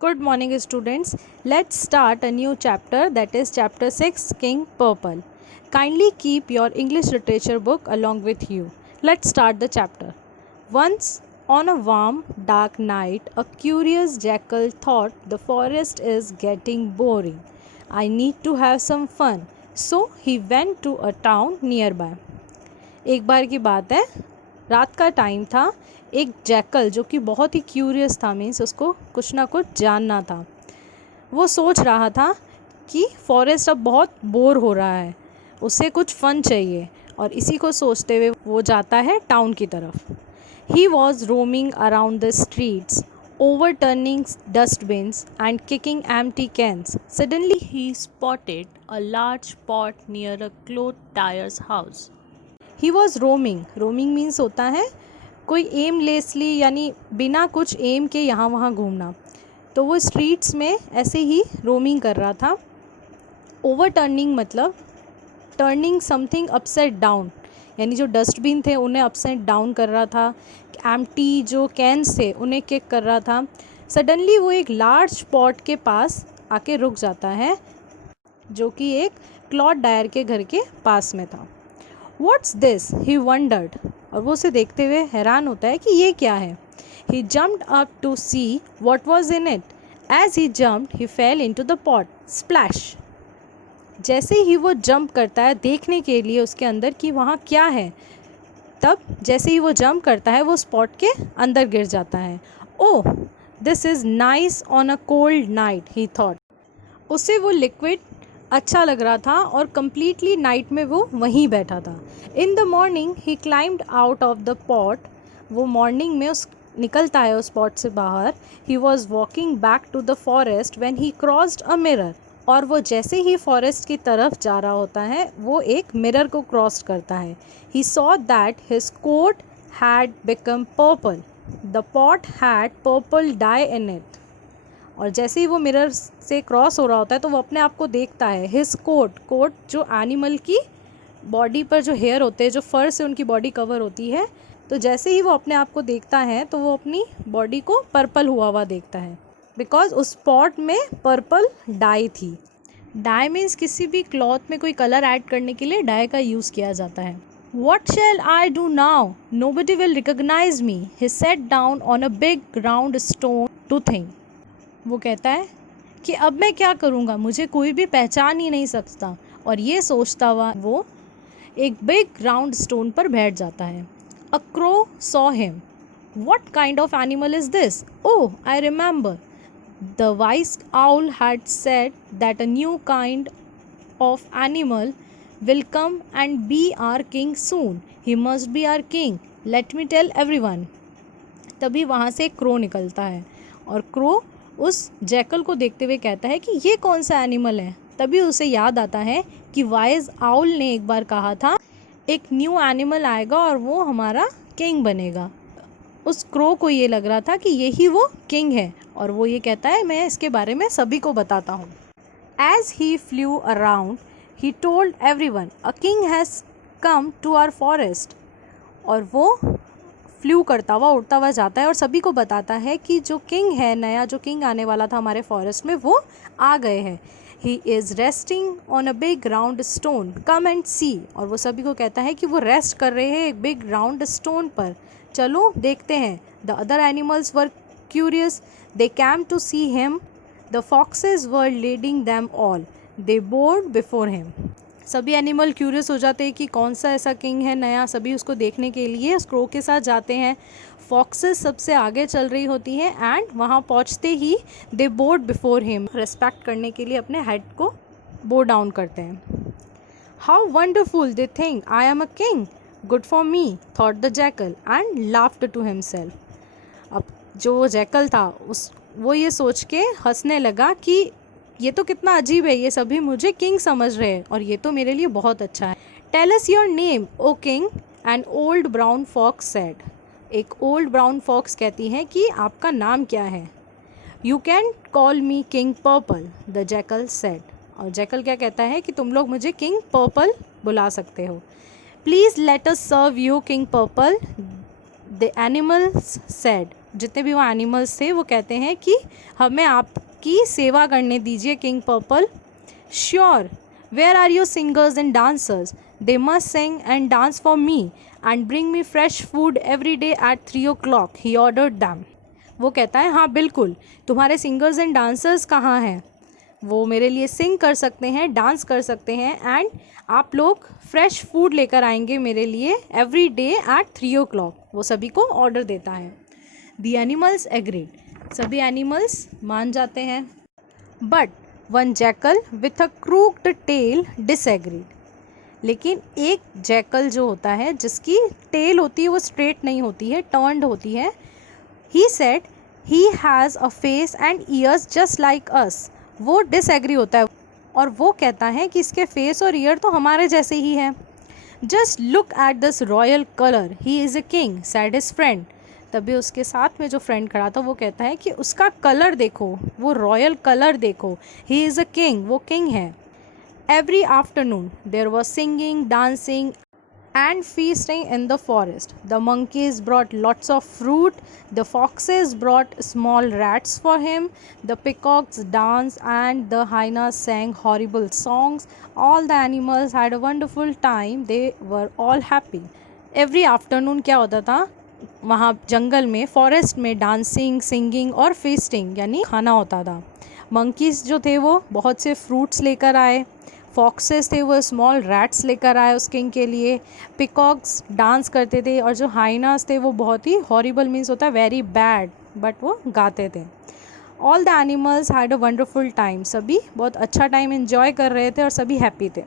Good morning, students. Let's start a new chapter, that is chapter 6, King Purple. Kindly keep your English literature book along with you. Let's start the chapter. Once on a warm, dark night, a curious jackal thought the forest is getting boring. I need to have some fun. So he went to a town nearby. एक बार की बात है, रात का time था. एक jackal जो कि बहुत ही क्यूरियस था, मीन्स उसको कुछ ना कुछ जानना था. वो सोच रहा था कि फॉरेस्ट अब बहुत बोर हो रहा है, उसे कुछ फ़न चाहिए, और इसी को सोचते हुए वो जाता है टाउन की तरफ. He was roaming around the streets, overturning dustbins and kicking empty cans. Suddenly he spotted a large pot near a cloth dyer's house. He was roaming. Roaming means होता है कोई एमलेसली, यानी बिना कुछ एम के यहाँ वहाँ घूमना. तो वो स्ट्रीट्स में ऐसे ही रोमिंग कर रहा था. ओवर टर्निंग मतलब टर्निंग समथिंग अपसाइड डाउन, यानी जो डस्टबिन थे उन्हें अपसाइड डाउन कर रहा था. एम्प्टी जो कैंस थे उन्हें किक कर रहा था. सडनली वो एक लार्ज पॉट के पास आके रुक जाता है जो कि एक क्लॉथ डायर के घर के पास में था. What's this? He wondered. और वो उसे देखते हुए हैरान होता है कि ये क्या है. He jumped up to see what was in it. As he jumped, he fell into the pot. Splash. जैसे ही वो जंप करता है देखने के लिए उसके अंदर कि वहाँ क्या है, तब जैसे ही वो जंप करता है वो स्पॉट के अंदर गिर जाता है. Oh, this is nice on a cold night, he thought. उसे वो लिक्विड अच्छा लग रहा था और कम्प्लीटली नाइट में वो वहीं बैठा था. In the morning he climbed out of the pot. वो मॉर्निंग में उस निकलता है उस पॉट से बाहर. He was walking back to the forest when he crossed a mirror. और वो जैसे ही फॉरेस्ट की तरफ जा रहा होता है वो एक मिरर को क्रॉस करता है. He saw that his coat had become purple. The pot had purple dye in it. और जैसे ही वो मिरर से क्रॉस हो रहा होता है तो वो अपने आप को देखता है. हिज कोट जो एनिमल की बॉडी पर जो हेयर होते हैं, जो फर से उनकी बॉडी कवर होती है, तो जैसे ही वो अपने आप को देखता है तो वो अपनी बॉडी को पर्पल हुआ देखता है, बिकॉज उस पॉट में पर्पल डाई थी. डाई मीन्स किसी भी क्लॉथ में कोई कलर ऐड करने के लिए डाई का यूज़ किया जाता है. What shall I do now? Nobody will recognize me. He sat down on a big round stone to think. वो कहता है कि अब मैं क्या करूँगा, मुझे कोई भी पहचान ही नहीं सकता. और ये सोचता हुआ वो एक बिग राउंड स्टोन पर बैठ जाता है. A crow saw him. What kind of animal is this? Oh, I remember. The wise owl had said that a new kind of animal will come and be our king soon. He must be our king. Let me tell everyone. तभी वहाँ से crow निकलता है और crow उस jackal को देखते हुए कहता है कि ये कौन सा एनिमल है. तभी उसे याद आता है कि वाइज आउल ने एक बार कहा था एक न्यू एनिमल आएगा और वो हमारा किंग बनेगा. उस क्रो को ये लग रहा था कि यही वो किंग है और वो ये कहता है मैं इसके बारे में सभी को बताता हूँ. As he flew around he told everyone, a king has come to our forest. और वो फ्लू करता हुआ उड़ता हुआ जाता है और सभी को बताता है कि जो किंग है, नया जो किंग आने वाला था हमारे फॉरेस्ट में, वो आ गए हैं. He is resting on a big round stone, come and see. और वो सभी को कहता है कि वो रेस्ट कर रहे हैं एक बिग राउंड स्टोन पर, चलो देखते हैं. The other animals were curious. They came to see him. The foxes were leading them all. They bowed before him. सभी एनिमल क्यूरियस हो जाते हैं कि कौन सा ऐसा किंग है नया. सभी उसको देखने के लिए स्क्रो के साथ जाते हैं. फॉक्सेस सबसे आगे चल रही होती हैं एंड वहाँ पहुँचते ही दे बोर्ड बिफोर हिम, रेस्पेक्ट करने के लिए अपने हेड को बो डाउन करते हैं. How wonderful they think I am a king. Good for me, thought the jackal and laughed to himself. अब जो जैकल था वो ये सोच के हंसने लगा कि ये तो कितना अजीब है, ये सभी मुझे किंग समझ रहे हैं और ये तो मेरे लिए बहुत अच्छा है. Tell us your name O king, an old brown fox said. एक ओल्ड ब्राउन फॉक्स कहती है कि आपका नाम क्या है. You can call me king purple, the jackal said. और जैकल क्या कहता है कि तुम लोग मुझे किंग पर्पल बुला सकते हो. Please let us serve you king purple, the animals said. जितने भी वो एनिमल्स थे वो कहते हैं कि हमें आपकी सेवा करने दीजिए king purple. Sure, where are your singers and dancers, they must sing and dance for me and bring me fresh food every day at 3 o'clock, he ordered them. वो कहता है हाँ बिल्कुल, तुम्हारे सिंगर्स एंड डांसर्स कहाँ हैं, वो मेरे लिए सिंग कर सकते हैं, डांस कर सकते हैं एंड आप लोग फ्रेश फूड लेकर आएंगे मेरे लिए एवरी डे एट 3 o'clock। वो सभी को ऑर्डर देता है। द एनिमल्स एग्रीड, सभी एनिमल्स मान जाते हैं। But one jackal with a crooked tail disagreed, लेकिन एक जैकल जो होता है जिसकी टेल होती है वो स्ट्रेट नहीं होती है, टर्न्ड होती है, he said he has a face and years just like us, वो डिसएग्री होता है और वो कहता है कि इसके फेस और ईयर तो हमारे जैसे ही हैं। Just look at this royal colour, he is a king, sad his friend. तभी उसके साथ में जो फ्रेंड खड़ा था वो कहता है कि उसका कलर देखो, वो रॉयल कलर देखो, ही इज़ अ किंग, वो किंग है। Every afternoon there was singing, dancing and feasting in the forest. The monkeys brought lots of fruit, the foxes brought small rats for him, the peacocks danced and the hyenas sang horrible songs. All the animals had a wonderful time, they were all happy. Every afternoon क्या होता था वहाँ जंगल में, forest में dancing, singing और feasting यानी खाना होता था। मंकीज़ जो थे वो बहुत से फ्रूट्स लेकर आए, फॉक्सेस थे वो स्मॉल रैट्स लेकर आए उस किंग के लिए, पिकॉक्स डांस करते थे और जो हाइनास थे वो बहुत ही हॉरिबल मीन्स होता है वेरी बैड, बट वो गाते थे। All the animals had a wonderful time, सभी बहुत अच्छा टाइम एंजॉय कर रहे थे और सभी हैप्पी थे।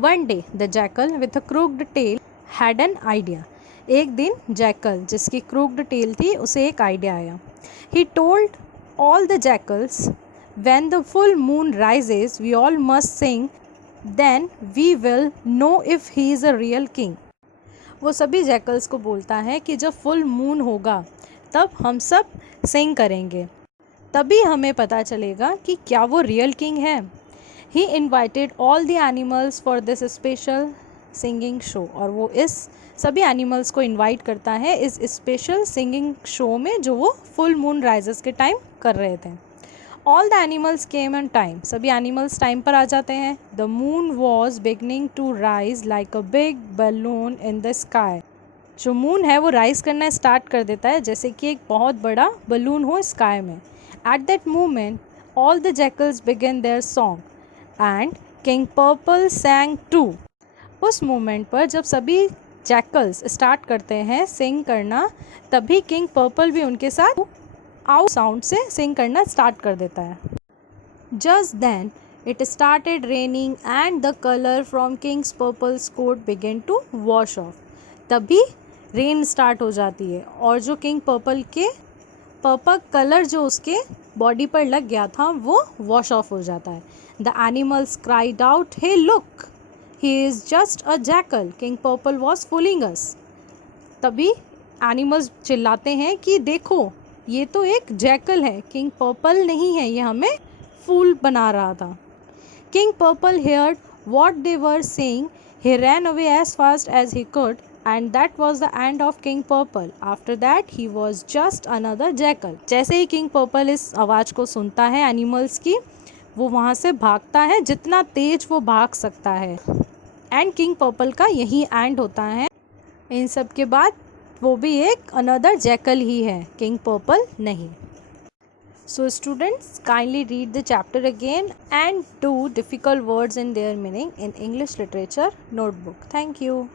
One day the jackal with a crooked tail had an idea, एक दिन जैकल जिसकी क्रूक्ड टेल थी उसे एक आइडिया आया। He told all the jackals, when the full moon rises we all must sing, then we will know if he is a real king। वो सभी jackals को बोलता है कि जब फुल मून होगा तब हम सब सिंग करेंगे, तभी हमें पता चलेगा कि क्या वो रियल किंग है। ही invited all the animals for this special singing show, और वो इस सभी एनिमल्स को इनवाइट करता है इस स्पेशल सिंगिंग शो में जो वो फुल मून राइजेस के टाइम कर रहे थे। All the animals came on time, सभी एनिमल्स टाइम पर आ जाते हैं। The moon was beginning to rise like a big balloon in the sky, जो मून है वो राइज करना स्टार्ट कर देता है जैसे कि एक बहुत बड़ा बलून हो स्काई में। At that moment all the jackals began their song and king purple sang too. उस मोमेंट पर जब सभी जैकल्स स्टार्ट करते हैं सिंग करना, तभी किंग पर्पल भी उनके साथ आउट साउंड से सिंग करना स्टार्ट कर देता है। Just then it started raining and the colour from king's purple's coat began to wash off, तभी रेन स्टार्ट हो जाती है और जो किंग पर्पल के पर्पल कलर जो उसके बॉडी पर लग गया था वो वॉश ऑफ हो जाता है। The animals cried out, hey look, he is just a jackal, king purple was fooling us. तभी एनिमल्स चिल्लाते हैं कि देखो ये तो एक जैकल है, किंग पर्पल नहीं है, ये हमें फूल बना रहा था। King purple heard what they were saying, he ran away as fast as he could and that was the end of King Purple. After that he was just another jackal. जैसे ही king purple इस आवाज़ को सुनता है animals की, वो वहाँ से भागता है जितना तेज वो भाग सकता है एंड किंग पर्पल का यही एंड होता है। इन सब के बाद वो भी एक अनदर जैकल ही है, किंग पर्पल नहीं। So students kindly read the chapter again and do difficult words in their meaning in English literature notebook. Thank you.